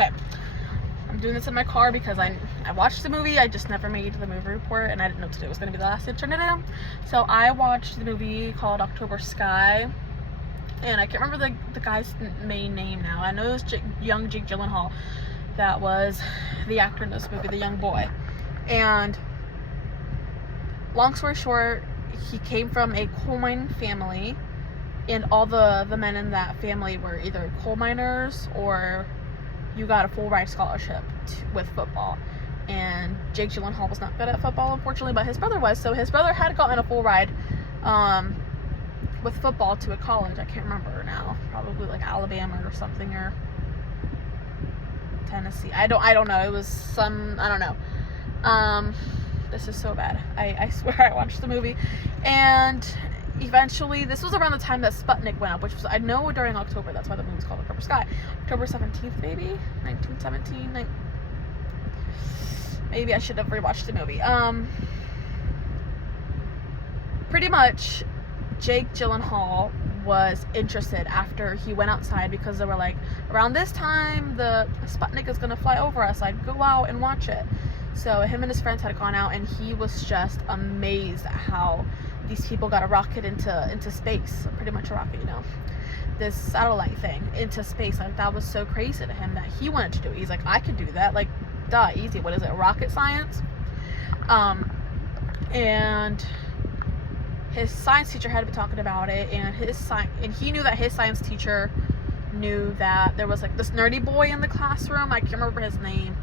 Okay. I'm doing this in my car because I watched the movie. I just never made the movie report, and I didn't know today was going to be the last day to turn it in. So I watched the movie called October Sky, and I can't remember the guy's main name now. I know it was young Jake Gyllenhaal. That was the actor in this movie, the young boy. And long story short, he came from a coal mine family, and all the men in that family were either coal miners or you got a full ride scholarship with football. And Jake Gyllenhaal was not good at football, unfortunately, but his brother was. So his brother had gotten a full ride with football to a college. I can't remember now. Probably like Alabama or something, or Tennessee. I don't know. It was some, I don't know. This is so bad. I swear I watched the movie. And eventually, this was around the time that Sputnik went up, which was, I know, during October. That's why the movie's called October Sky. October 17th, maybe? 1917? Maybe I should have rewatched the movie. Pretty much, Jake Gyllenhaal was interested after he went outside, because they were like, around this time, the Sputnik is going to fly over us. Like, go out and watch it. So him and his friends had gone out, and he was just amazed at how these people got a rocket into space, pretty much a rocket, you know, this satellite thing into space. Like, that was so crazy to him that he wanted to do it. He's like, I could do that. Like, duh, easy. What is it? Rocket science? And his science teacher had been talking about it, and he knew that his science teacher knew that there was like this nerdy boy in the classroom. I can't remember his name.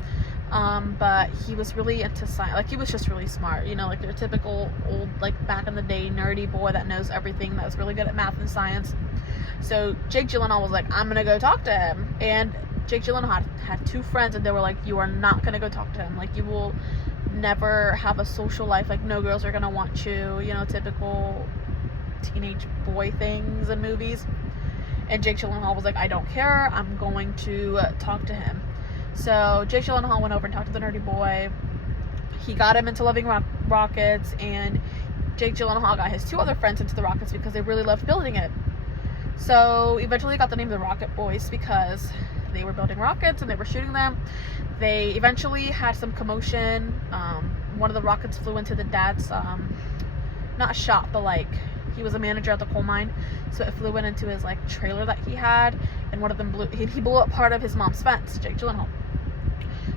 But he was really into science. Like, he was just really smart, you know, like your typical old, like, back in the day nerdy boy that knows everything, that was really good at math and science. So Jake Gyllenhaal was like, I'm gonna go talk to him. And Jake Gyllenhaal had two friends, and they were like, you are not gonna go talk to him. Like, you will never have a social life. Like, no girls are gonna want you, you know, typical teenage boy things in movies. And Jake Gyllenhaal was like, I don't care, I'm going to talk to him. So Jake Gyllenhaal went over and talked to the nerdy boy. He got him into loving rockets, and Jake Gyllenhaal got his two other friends into the rockets because they really loved building it. So eventually they got the name of the Rocket Boys because they were building rockets and they were shooting them. They eventually had some commotion. One of the rockets flew into the dad's, not shop, but like, he was a manager at the coal mine, so it flew into his like trailer that he had, and one of them he blew up part of his mom's fence, Jake Gyllenhaal.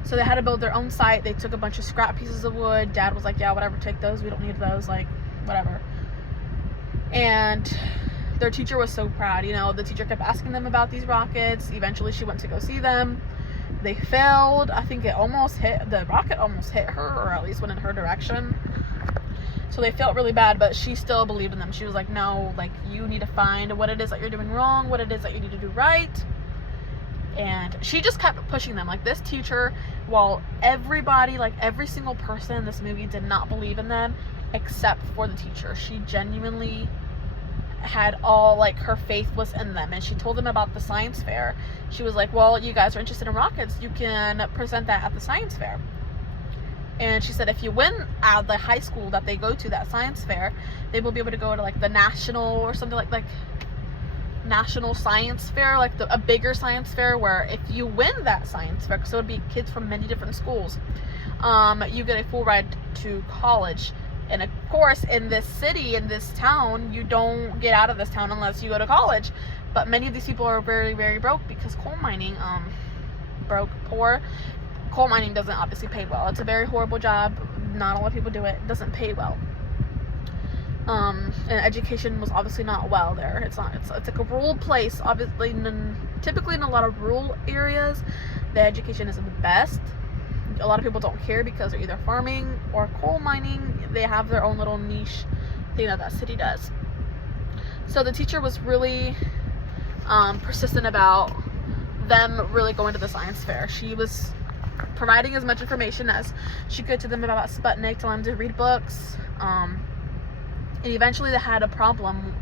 So they had to build their own site. They took a bunch of scrap pieces of wood. Dad was like, yeah, whatever, take those, we don't need those, like, whatever. And their teacher was so proud, you know. The teacher kept asking them about these rockets. Eventually she went to go see them. They failed. I think the rocket almost hit her, or at least went in her direction. So they felt really bad, but she still believed in them. She was like, no, like, you need to find what it is that you're doing wrong, what it is that you need to do right. And she just kept pushing them. Like, this teacher, while everybody, like, every single person in this movie did not believe in them except for the teacher, she genuinely had all, like, her faith was in them. And she told them about the science fair. She was like, well, you guys are interested in rockets, you can present that at the science fair. And she said if you win at the high school that they go to, that science fair, they will be able to go to like the national or something like national science fair, like a bigger science fair, where if you win that science fair, so it would be kids from many different schools, you get a full ride to college. And of course, in this city, in this town, you don't get out of this town unless you go to college. But many of these people are very, very broke because coal mining, poor. Coal mining doesn't obviously pay well. It's a very horrible job. Not a lot of people do it. It doesn't pay well. And education was obviously not well there. It's like a rural place. Obviously, typically in a lot of rural areas, the education isn't the best. A lot of people don't care because they're either farming or coal mining. They have their own little niche thing that city does. So the teacher was really persistent about them really going to the science fair. She was providing as much information as she could to them about Sputnik, telling them to read books. And eventually they had a problem.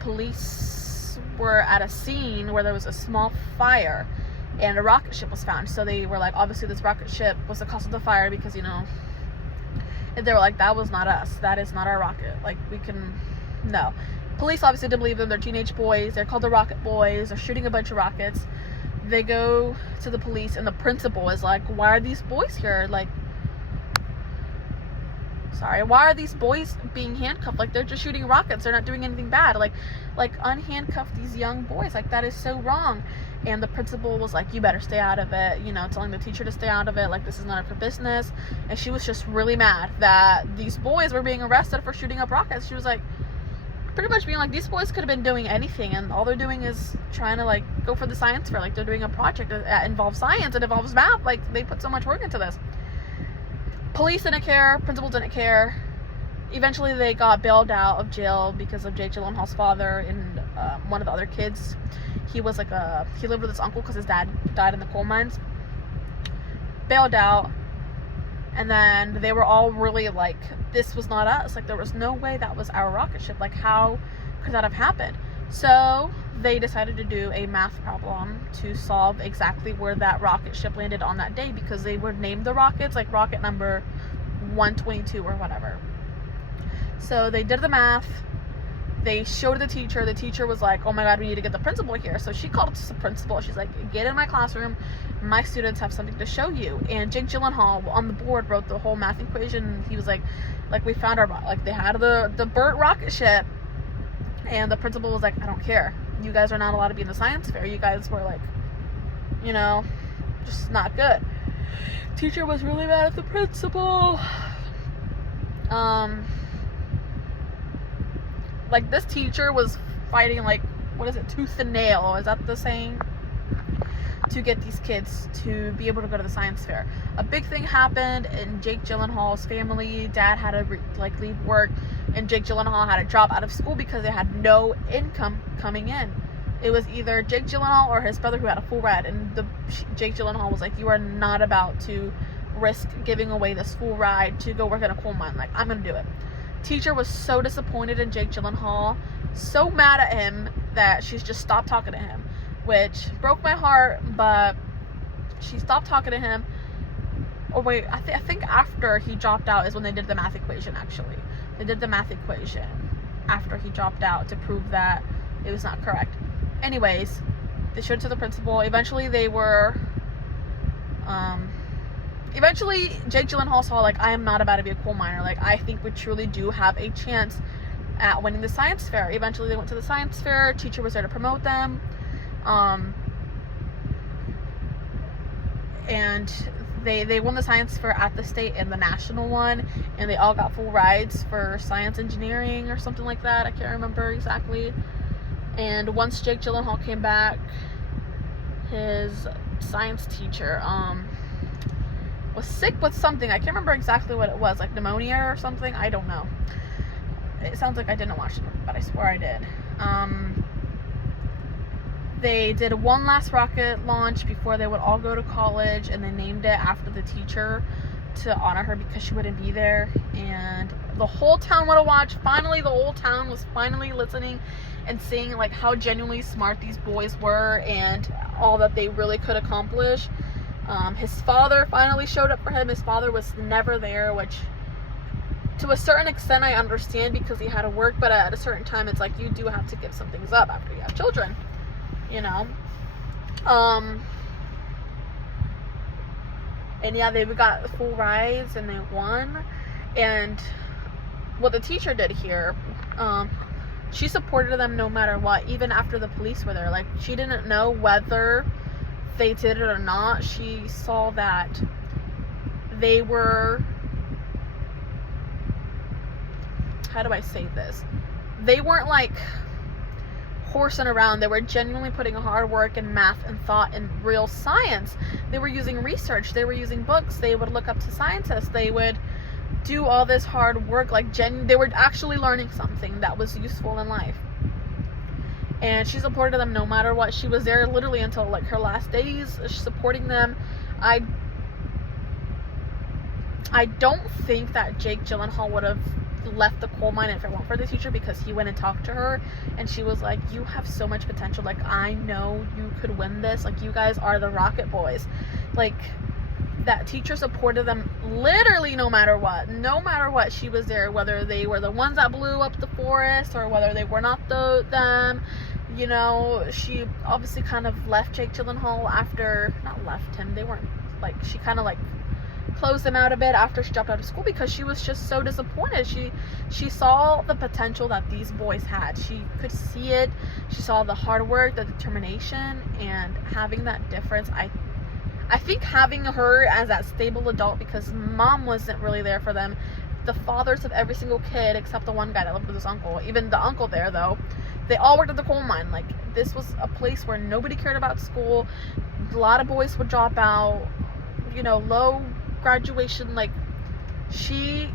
Police were at a scene where there was a small fire and a rocket ship was found. So they were like, obviously this rocket ship was the cause of the fire, because, you know, and they were like, that was not us. That is not our rocket. Like, no. Police obviously didn't believe them. They're teenage boys. They're called the Rocket Boys. They're shooting a bunch of rockets. They go to the police, and the principal is like, why are these boys here? Like, sorry, why are these boys being handcuffed? Like, they're just shooting rockets. They're not doing anything bad. Like unhandcuff these young boys. Like, that is so wrong. And the principal was like, you better stay out of it, you know, telling the teacher to stay out of it. Like, this is none of her business. And she was just really mad that these boys were being arrested for shooting up rockets. She was like, pretty much being like, these boys could have been doing anything, and all they're doing is trying to, like, go for the science fair. Like, they're doing a project that involves science, it involves math. Like, they put so much work into this. Police didn't care, principal didn't care. Eventually they got bailed out of jail because of Jake Gyllenhaal's father and one of the other kids. He was like he lived with his uncle because his dad died in the coal mines. Bailed out. And then they were all really like, this was not us. Like, there was no way that was our rocket ship. Like, how could that have happened? So they decided to do a math problem to solve exactly where that rocket ship landed on that day, because they would name the rockets like rocket number 122 or whatever. So they did the math. They showed the teacher. The teacher was like, oh my god, we need to get the principal here. So she called the principal. She's like, get in my classroom. My students have something to show you. And Jake Gyllenhaal on the board wrote the whole math equation. He was like, we found our, like, they had the burnt rocket ship. And the principal was like, I don't care. You guys are not allowed to be in the science fair. You guys were like, you know, just not good. Teacher was really mad at the principal. Like, this teacher was fighting, like, what is it, tooth and nail, is that the saying? To get these kids to be able to go to the science fair. A big thing happened in Jake Gyllenhaal's family. Dad had to leave work, and Jake Gyllenhaal had to drop out of school because they had no income coming in. It was either Jake Gyllenhaal or his brother who had a full ride, and Jake Gyllenhaal was like, you are not about to risk giving away this full ride to go work in a coal mine. Like, I'm gonna do it. Teacher was so disappointed in Jake Gyllenhaal, so mad at him that she's just stopped talking to him, which broke my heart. But she stopped talking to him. Oh wait, I think after he dropped out is when they did the math equation. Actually, they did the math equation after he dropped out to prove that it was not correct. Anyways, they showed it to the principal. Eventually Jake Gyllenhaal saw, like, I am not about to be a coal miner. Like, I think we truly do have a chance at winning the science fair. Eventually they went to the science fair. Teacher was there to promote them. And they won the science fair at the state and the national one, and they all got full rides for science engineering or something like that. I can't remember exactly. And once Jake Gyllenhaal came back, his science teacher was sick with something. I can't remember exactly what it was, like pneumonia or something. I don't know. It sounds like I didn't watch it, but I swear I did. They did one last rocket launch before they would all go to college, and they named it after the teacher to honor her because she wouldn't be there. And the whole town would have watched. Finally, the whole town was finally listening and seeing, like, how genuinely smart these boys were and all that they really could accomplish. His father finally showed up for him. His father was never there, which to a certain extent I understand because he had to work, but at a certain time it's like you do have to give some things up after you have children, you know. And yeah, they got full rides and they won. And what the teacher did here, she supported them no matter what, even after the police were there. Like, she didn't know whether they did it or not. She saw that they were, how do I say this? They weren't like horsing around. They were genuinely putting hard work and math and thought and real science. They were using research. They were using books. They would look up to scientists. They would do all this hard work. Like, they were actually learning something that was useful in life. And she supported them no matter what. She was there literally until, like, her last days, supporting them. I don't think that Jake Gyllenhaal would have left the coal mine if it weren't for the teacher, because he went and talked to her and she was like, you have so much potential. Like, I know you could win this. Like, you guys are the Rocket Boys. Like, that teacher supported them literally no matter what. No matter what, she was there, whether they were the ones that blew up the forest or whether they were not them. You know, she obviously kind of left Jake Gyllenhaal after, not left him, they weren't, like, she kind of like closed him out a bit after she dropped out of school because she was just so disappointed. She saw the potential that these boys had. She could see it. She saw the hard work, the determination, and having that difference. I think having her as that stable adult, because mom wasn't really there for them. The fathers of every single kid except the one guy that lived with his uncle, even the uncle there though, they all worked at the coal mine. Like, this was a place where nobody cared about school. A lot of boys would drop out, you know, low graduation. Like, she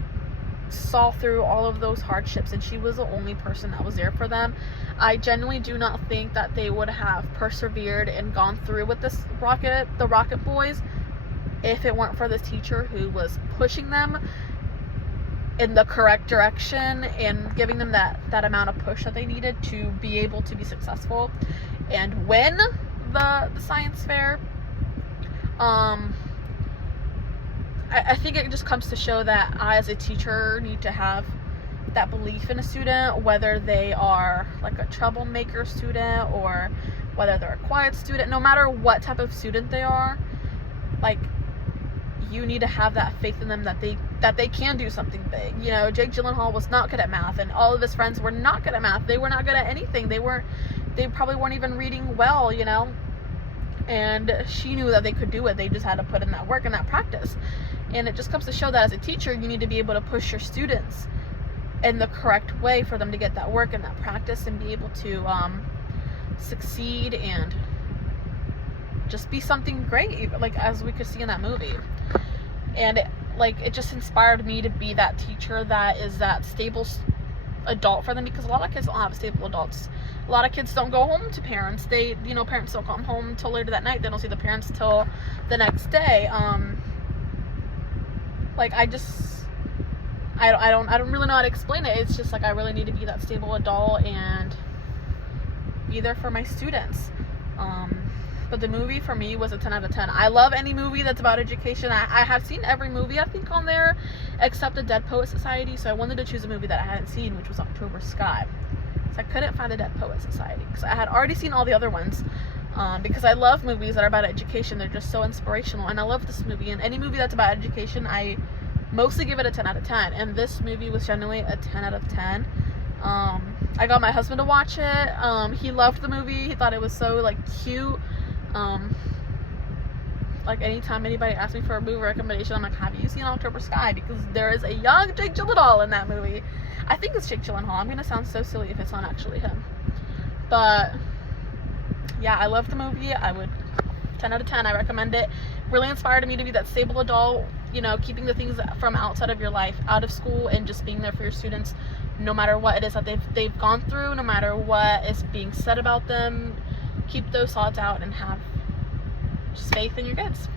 saw through all of those hardships, and she was the only person that was there for them. I genuinely do not think that they would have persevered and gone through with the Rocket Boys, if it weren't for this teacher who was pushing them in the correct direction and giving them that amount of push that they needed to be able to be successful and win the science fair. I think it just comes to show that I, as a teacher, need to have that belief in a student, whether they are like a troublemaker student or whether they're a quiet student. No matter what type of student they are, like, you need to have that faith in them that they can do something big. You know, Jake Gyllenhaal was not good at math, and all of his friends were not good at math. They were not good at anything. They probably weren't even reading well, you know. And she knew that they could do it. They just had to put in that work and that practice. And it just comes to show that as a teacher, you need to be able to push your students in the correct way for them to get that work and that practice and be able to succeed and just be something great, like as we could see in that movie. And it just inspired me to be that teacher that is that stable adult for them, because a lot of kids don't have stable adults. A lot of kids don't go home to parents. Parents don't come home till later that night. They don't see the parents till the next day. I don't really know how to explain it. It's just like, I really need to be that stable adult and be there for my students. But the movie for me was a 10 out of 10. I love any movie that's about education. I have seen every movie, I think, on there, except the Dead Poet Society. So I wanted to choose a movie that I hadn't seen, which was October Sky. So I couldn't find the Dead Poet Society because I had already seen all the other ones. Because I love movies that are about education. They're just so inspirational. And I love this movie. And any movie that's about education, I mostly give it a 10 out of 10. And this movie was genuinely a 10 out of 10. I got my husband to watch it. He loved the movie. He thought it was so, like, cute. Like, anytime anybody asks me for a movie recommendation, I'm like, have you seen October Sky? Because there is a young Jake Gyllenhaal in that movie. I think it's Jake Gyllenhaal. I'm gonna sound so silly if it's not actually him. But yeah, I love the movie. I would 10 out of 10. I recommend it. Really inspired me to be that stable adult, you know, keeping the things from outside of your life out of school and just being there for your students, no matter what it is that they've gone through, no matter what is being said about them. Keep those thoughts out and have just faith in your kids.